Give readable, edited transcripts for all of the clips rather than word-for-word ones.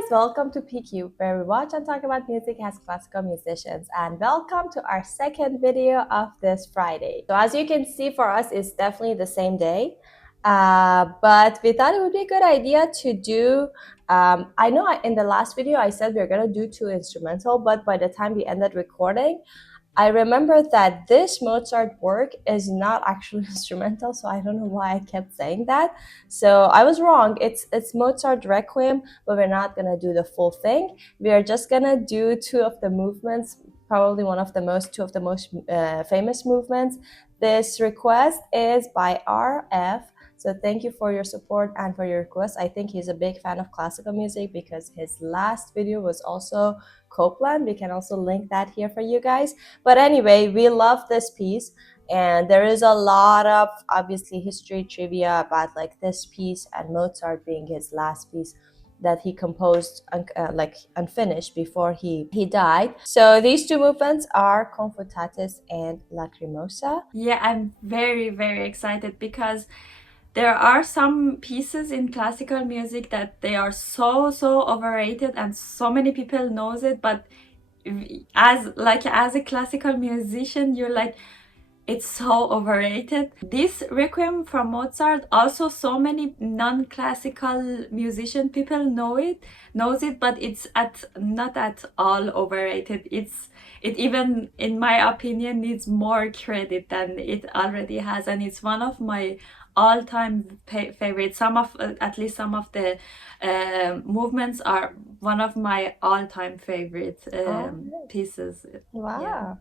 guys, welcome to PQ, where we watch and talk about music as classical musicians, and welcome to our second video of this Friday. So as you can see, for us, it's definitely the same day, but we thought it would be a good idea to do, I know in the last video I said we were going to do 2 instrumental, but by the time we ended recording, I remember that this Mozart work is not actually instrumental, so I don't know why I kept saying that. So I was wrong. It's Mozart Requiem, but we're not gonna do the full thing. We are just gonna do 2 of the movements, probably two of the most famous movements. This request is by RF. So thank you for your support and for your request. I think he's a big fan of classical music because his last video was also Copland. We can also link that here for you guys. But anyway, we love this piece, and there is a lot of obviously history trivia about like this piece and Mozart being his last piece that he composed like unfinished before he died. So these 2 movements are Confutatis and Lacrimosa. Yeah, I'm very excited because there are some pieces in classical music that they are so overrated and so many people knows it, but as a classical musician, you're like, it's so overrated. This Requiem from Mozart, also so many non-classical musician people knows it, but it's not at all overrated. It even, in my opinion, needs more credit than it already has, and it's one of my all-time favorite. Some of at least some of the movements are one of my all-time favorite pieces. Wow. Yeah.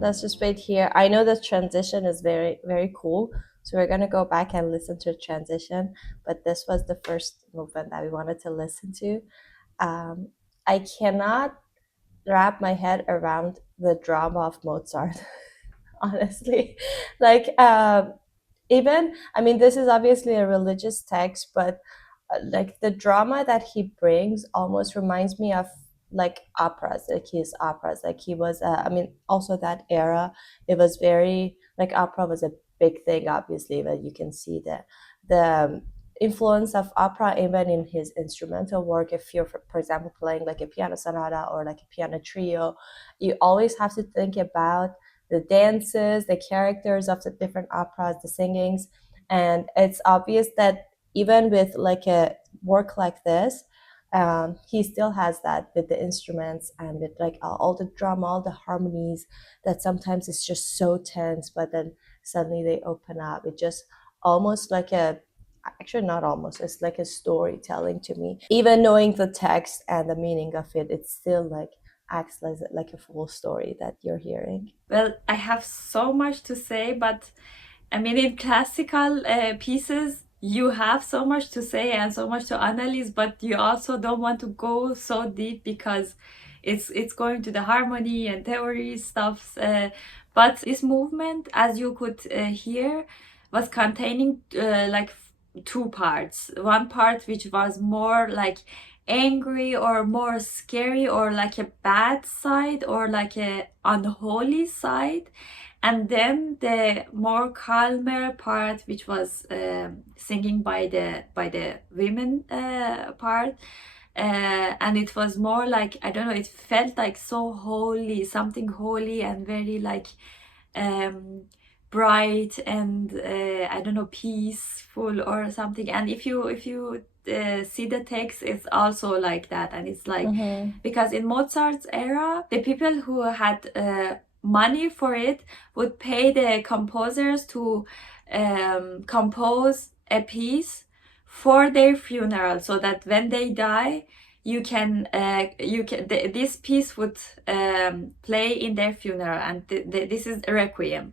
Let's just wait here. I know the transition is very cool, so we're gonna go back and listen to the transition, but this was the first movement that we wanted to listen to. I cannot wrap my head around the drama of Mozart, honestly. Like, even, I mean, this is obviously a religious text, but like the drama that he brings almost reminds me of like operas, like his operas. Like he was, I mean, also that era, it was very, like opera was a big thing, obviously, but you can see the influence of opera even in his instrumental work. If you're, for example, playing like a piano sonata or like a piano trio, you always have to think about the dances, the characters of the different operas, the singings. And it's obvious that even with like a work like this, he still has that with the instruments and with like all the drum, all the harmonies, that sometimes it's just so tense, but then suddenly they open up. It just almost like a, actually not almost, it's like a storytelling to me. Even knowing the text and the meaning of it, it's still like acts like a full story that you're hearing. Well, I have so much to say, but I mean, in classical pieces, you have so much to say and so much to analyze, but you also don't want to go so deep because it's going to the harmony and theory stuffs. But this movement, as you could hear, was containing like two parts. One part which was more like angry or more scary or like a bad side or like a unholy side, and then the more calmer part which was singing by the women part, and it was more like, I don't know, it felt like so holy, something holy and very like um bright and I don't know, peaceful or something. And if you see the text, it's also like that. And it's like, because in Mozart's era, the people who had money for it would pay the composers to compose a piece for their funeral, so that when they die, this piece would play in their funeral, and this is Requiem.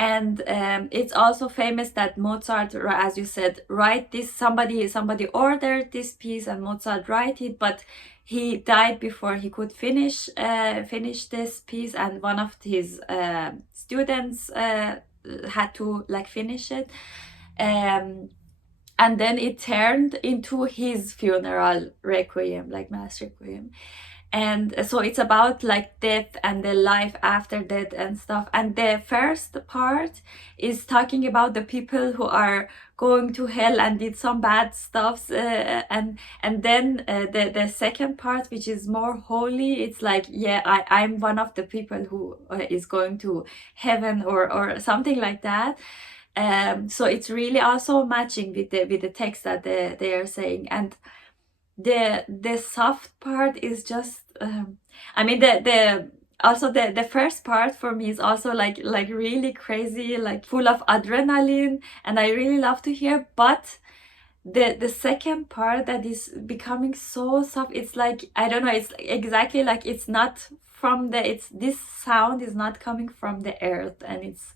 And it's also famous that Mozart, as you said, write this, somebody ordered this piece and Mozart write it, but he died before he could finish this piece, and one of his students had to like finish it. And then it turned into his funeral requiem, like mass requiem. And so it's about like death and the life after death and stuff. And the first part is talking about the people who are going to hell and did some bad stuff, and then the second part, which is more holy, it's like, yeah, I'm one of the people who is going to heaven or something like that. So it's really also matching with the text that they are saying. And the soft part is just I mean, the also the first part for me is also like really crazy, like full of adrenaline, and I really love to hear. But the second part that is becoming so soft, it's like, I don't know, it's exactly like it's not from the, it's, this sound is not coming from the earth, and it's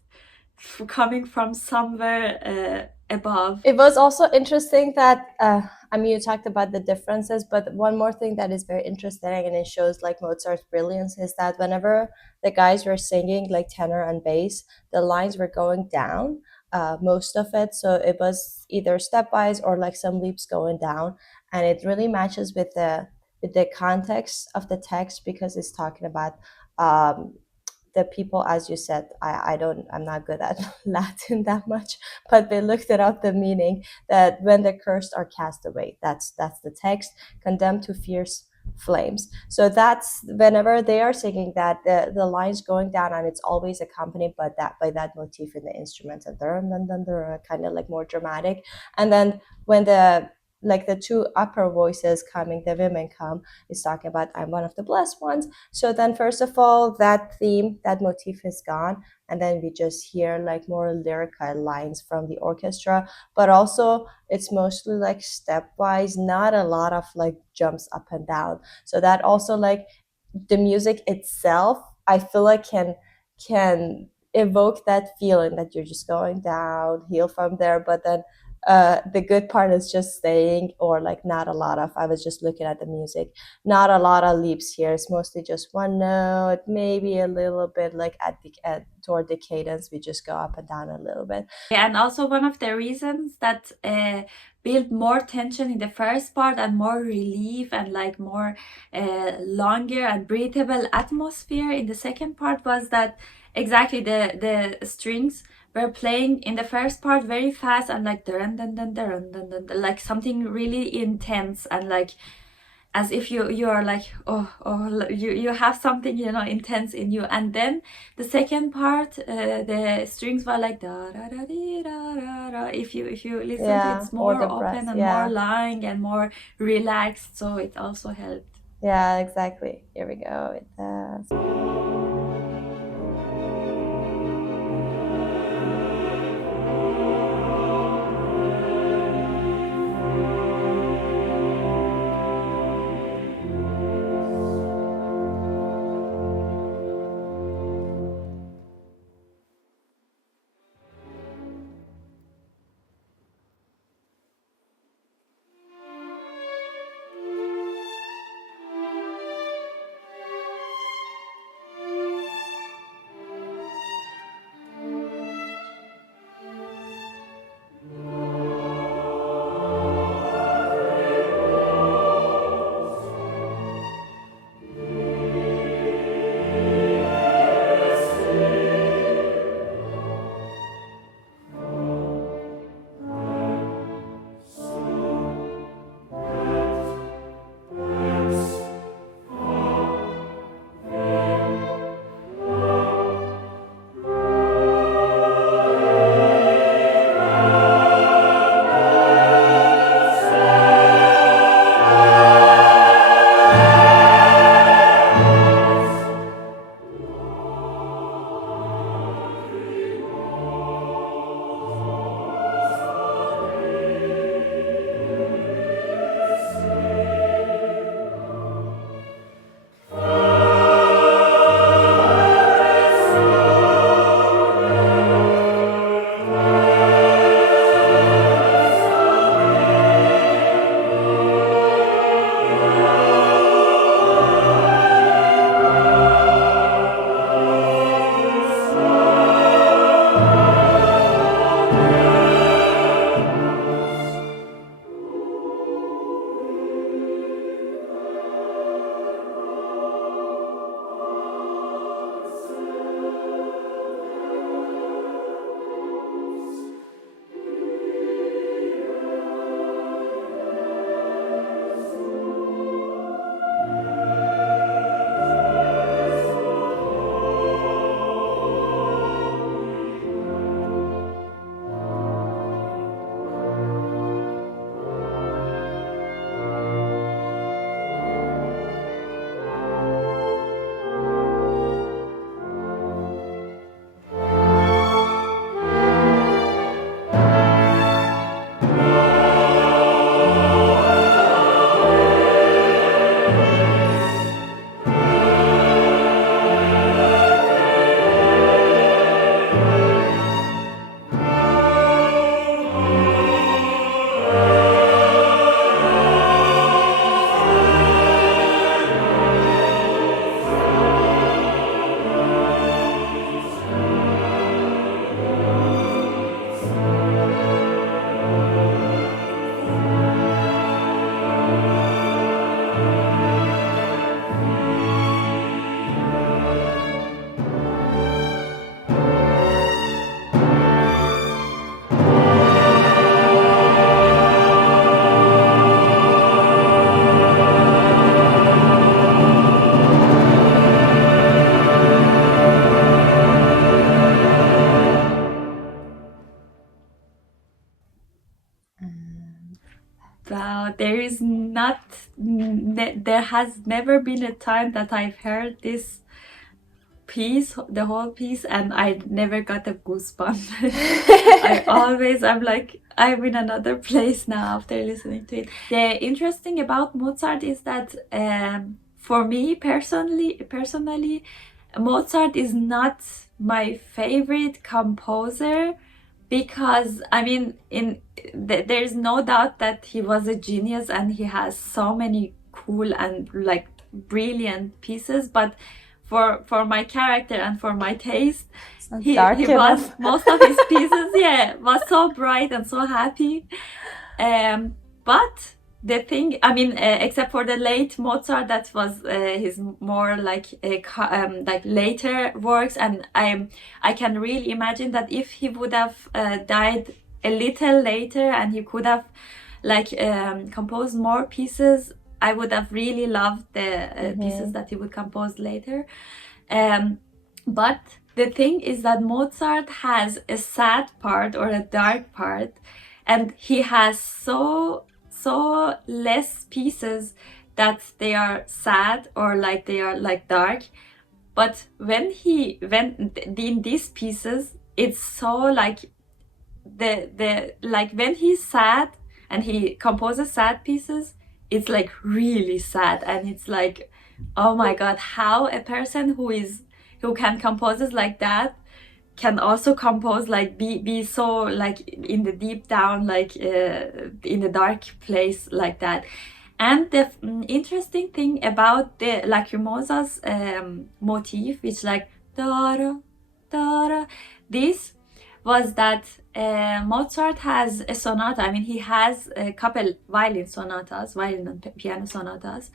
coming from somewhere above. It was also interesting that, I mean, you talked about the differences, but one more thing that is very interesting and it shows like Mozart's brilliance is that whenever the guys were singing like tenor and bass, the lines were going down, most of it. So it was either stepwise or like some leaps going down, and it really matches with the context of the text, because it's talking about the people, as you said, I'm not good at Latin that much, but they looked it up, the meaning, that when the cursed are cast away, that's the text, condemned to fierce flames. So that's whenever they are singing that, the lines going down, and it's always accompanied by that motif in the instruments, and they're kind of like more dramatic. And then when the two upper voices coming, the women come, is talking about, I'm one of the blessed ones. So then first of all, that theme, that motif is gone, and then we just hear like more lyrical lines from the orchestra, but also it's mostly like stepwise, not a lot of like jumps up and down. So that also, like, the music itself, I feel like can evoke that feeling that you're just going downhill from there. But then the good part is just staying, or like not a lot of, I was just looking at the music, not a lot of leaps here. It's mostly just one note, maybe a little bit like toward the cadence, we just go up and down a little bit. And also one of the reasons that build more tension in the first part and more relief and like more longer and breathable atmosphere in the second part was that exactly the strings were playing in the first part very fast and like dun, dun, dun, dun, dun, dun, dun, like something really intense, and like as if you are like, you have something, you know, intense in you. And then the second part, the strings were like da da da dee, da da da. If you listen to it, it's more open and more lying and more relaxed, so it also helped. Yeah, exactly. Here we go. It does. Wow, there has never been a time that I've heard this piece, the whole piece, and I never got a goosebump. I'm like, I'm in another place now after listening to it. The interesting about Mozart is that for me personally, Mozart is not my favorite composer, because I mean, there's no doubt that he was a genius and he has so many cool and like brilliant pieces, but for my character and for my taste, he was most of his pieces, was so bright and so happy. But the thing, I mean, except for the late Mozart, that was his more like later works, and I can really imagine that if he would have died a little later and he could have like composed more pieces, I would have really loved the pieces that he would compose later. But the thing is that Mozart has a sad part or a dark part, and he has so less pieces that they are sad or like they are like dark. But when in these pieces, it's so like the like when he's sad and he composes sad pieces, it's like really sad, and it's like, oh my god, how a person who can composes like that can also compose like be so like in the deep down, like in the dark place like that. And the interesting thing about the Lacrimosa's motif, which like da da, this was that Mozart has a sonata. I mean, he has a couple violin sonatas, violin and piano sonatas,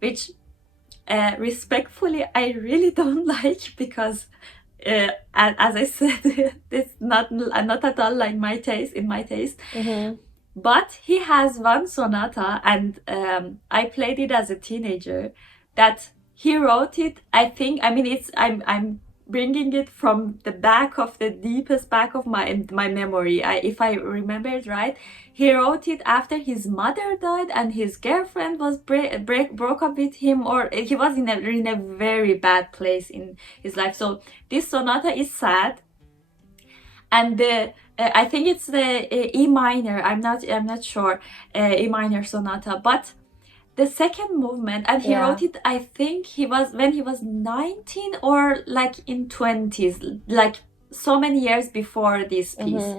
which respectfully I really don't like, because as I said, it's not at all like my taste, in my taste. But he has one sonata, and I played it as a teenager, that he wrote it, I think, I mean, it's I'm bringing it from the back of the deepest back of my memory. If I remember it right, he wrote it after his mother died and his girlfriend was broke up with him, or he was in a very bad place in his life. So this sonata is sad, and the I think it's the E minor. I'm not sure. E minor sonata, but the second movement, and he wrote it, I think he was when he was 19 or like in 20s, like so many years before this piece.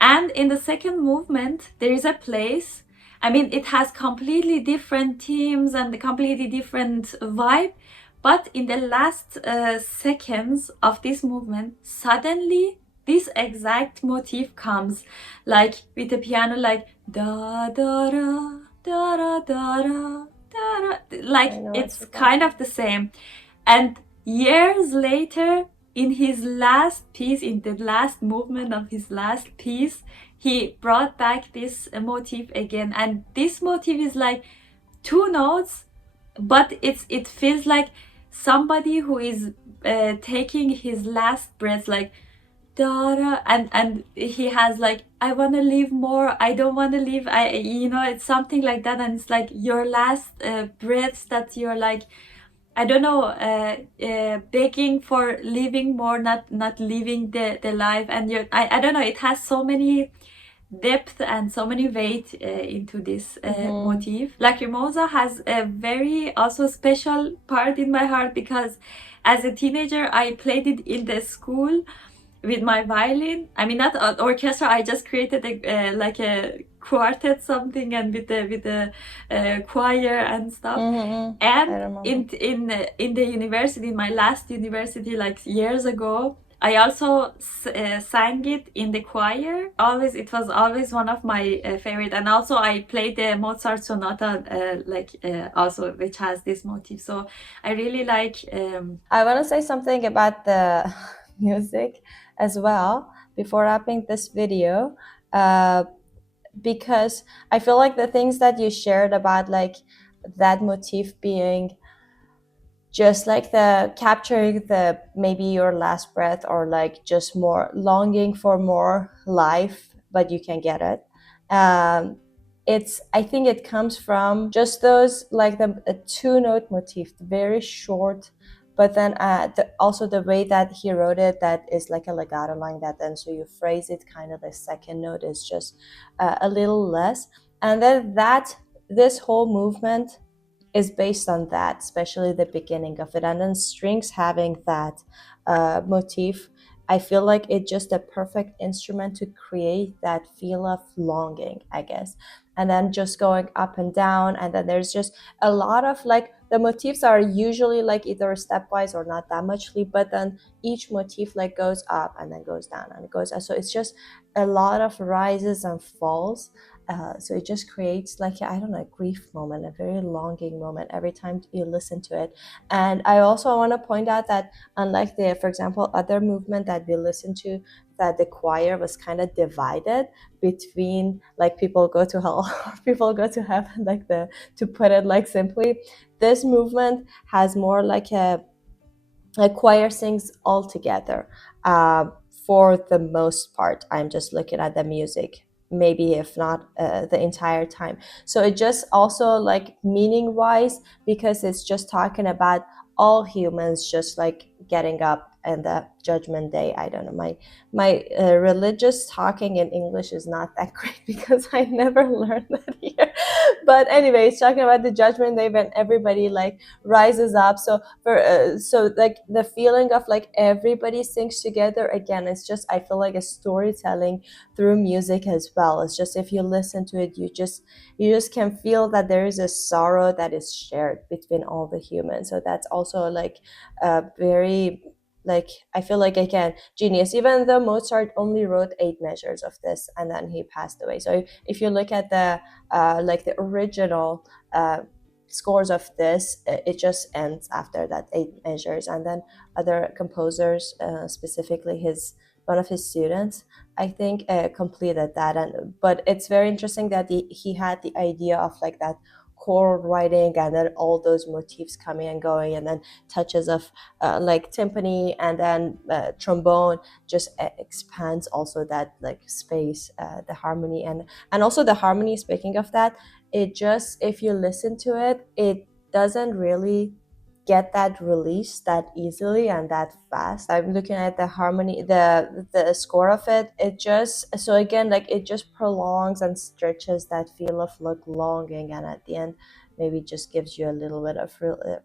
And in the second movement, there is a place. I mean, it has completely different themes and a completely different vibe. But in the last seconds of this movement, suddenly this exact motif comes, like with the piano, like da da da da da da da da, like it's kind of the same. And years later, in his last piece, in the last movement of his last piece, he brought back this motif again. And this motif is like two notes, but it feels like somebody who is taking his last breath, like da da, and he has like, I want to live more, I don't want to live, it's something like that. And it's like your last breaths that you're like, I don't know, begging for living more, not living the life. And I don't know, it has so many depth and so many weight into this motif. Lacrimosa has a very also special part in my heart, because as a teenager I played it in the school with my violin. I mean, not an orchestra, I just created a like a quartet something, and with the choir and stuff. And in the university, in my last university, like years ago, I also sang it in the choir. Always, it was always one of my favorite. And also I played the Mozart sonata, also, which has this motif. So I really like. I want to say something about the music as well before wrapping this video, because I feel like the things that you shared about like that motif being just like the capturing the maybe your last breath, or like just more longing for more life, but you can get it. I think it comes from just those like a two-note motif, very short, but then also the way that he wrote it, that is like a legato line, that then so you phrase it kind of the second note is just a little less, and then this whole movement is based on that, especially the beginning of it. And then strings having that motif, I feel like it's just a perfect instrument to create that feel of longing, I guess. And then just going up and down, and then there's just a lot of like, the motifs are usually like either stepwise or not that much leap, but then each motif like goes up and then goes down and it goes up. So it's just a lot of rises and falls. So it just creates like, I don't know, a grief moment, a very longing moment every time you listen to it. And I also want to point out that unlike the, for example, other movement that we listen to that the choir was kind of divided between like people go to hell or people go to heaven, like to put it like simply. This movement has more like a choir sings all together. For the most part, I'm just looking at the music, maybe if not the entire time. So it just also like meaning wise, because it's just talking about all humans just like getting up and the judgment day. I don't know, my religious talking in English is not that great because I never learned that here. But anyway, it's talking about the judgment day when everybody like rises up. So so like the feeling of like everybody sings together again, it's just, I feel like a storytelling through music as well. It's just, if you listen to it, you just can feel that there is a sorrow that is shared between all the humans. So that's also like very, like, I feel like, again, genius, even though Mozart only wrote 8 measures of this and then he passed away. So if you look at the like the original scores of this, it just ends after that 8 measures, and then other composers, specifically one of his students, I think, completed that. And but it's very interesting that he had the idea of like that choral writing, and then all those motifs coming and going, and then touches of like timpani and then trombone just expands also that like space, the harmony, and also the harmony. Speaking of that, it just, if you listen to it, it doesn't really get that release that easily and that fast. I'm looking at the harmony, the score of it. It just, so again, like it just prolongs and stretches that feel of like longing, and at the end maybe just gives you a little bit of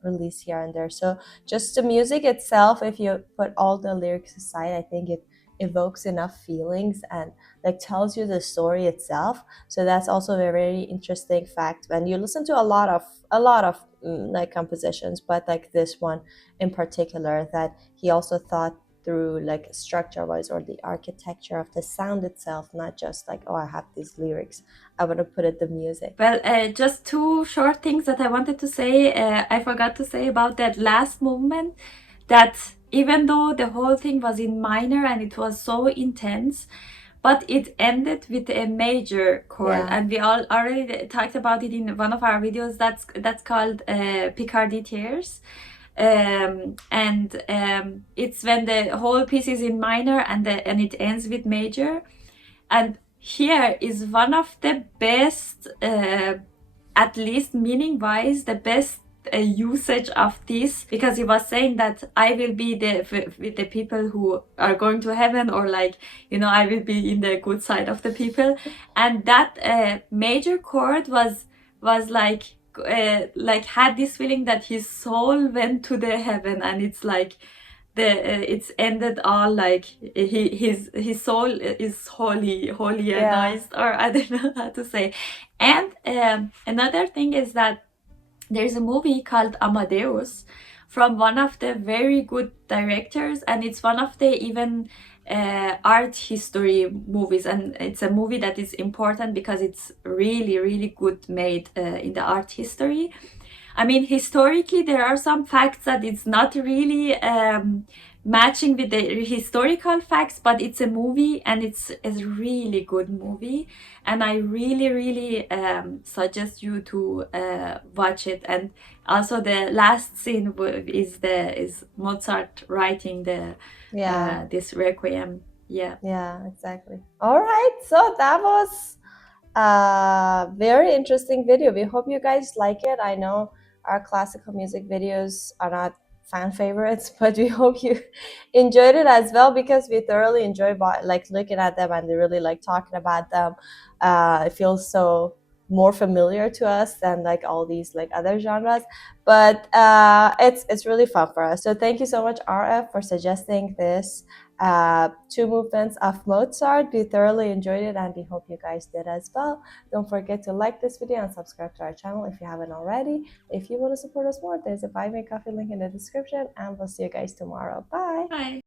release here and there. So just the music itself, if you put all the lyrics aside, I think it evokes enough feelings and like tells you the story itself. So that's also a very interesting fact when you listen to a lot of like compositions, but like this one in particular, that he also thought through like structure wise, or the architecture of the sound itself, not just like, oh, I have these lyrics, I want to put it the music. Well, just 2 short things that I wanted to say. I forgot to say about that last movement, that even though the whole thing was in minor and it was so intense, but it ended with a major chord. Yeah. And we all already talked about it in one of our videos. That's called Picardy Tears. It's when the whole piece is in minor and it ends with major. And here is one of the best, at least meaning wise, the best usage of this, because he was saying that I will be with the people who are going to heaven, or like, you know, I will be in the good side of the people. And that major chord was like had this feeling that his soul went to the heaven, and it's like it's ended all like his soul is holy-anized, or I don't know how to say. And another thing is that there's a movie called Amadeus from one of the very good directors, and it's one of the even art history movies, and it's a movie that is important because it's really good made in the art history. I mean, historically, there are some facts that it's not really matching with the historical facts, but it's a movie, and it's a really good movie, and I really suggest you to watch it. And also, the last scene is Mozart writing this Requiem. Yeah, exactly. All right, so that was a very interesting video. We hope you guys like it. I know our classical music videos are not fan favorites, but we hope you enjoyed it as well, because we thoroughly enjoy like looking at them, and they really like talking about them. It feels so more familiar to us than like all these like other genres, but it's really fun for us. So thank you so much, RF, for suggesting this 2 movements of Mozart. We thoroughly enjoyed it, and we hope you guys did as well. Don't forget to like this video and subscribe to our channel if you haven't already. If you want to support us more, there's a Buy Me Coffee link in the description, and we'll see you guys tomorrow. Bye. Bye.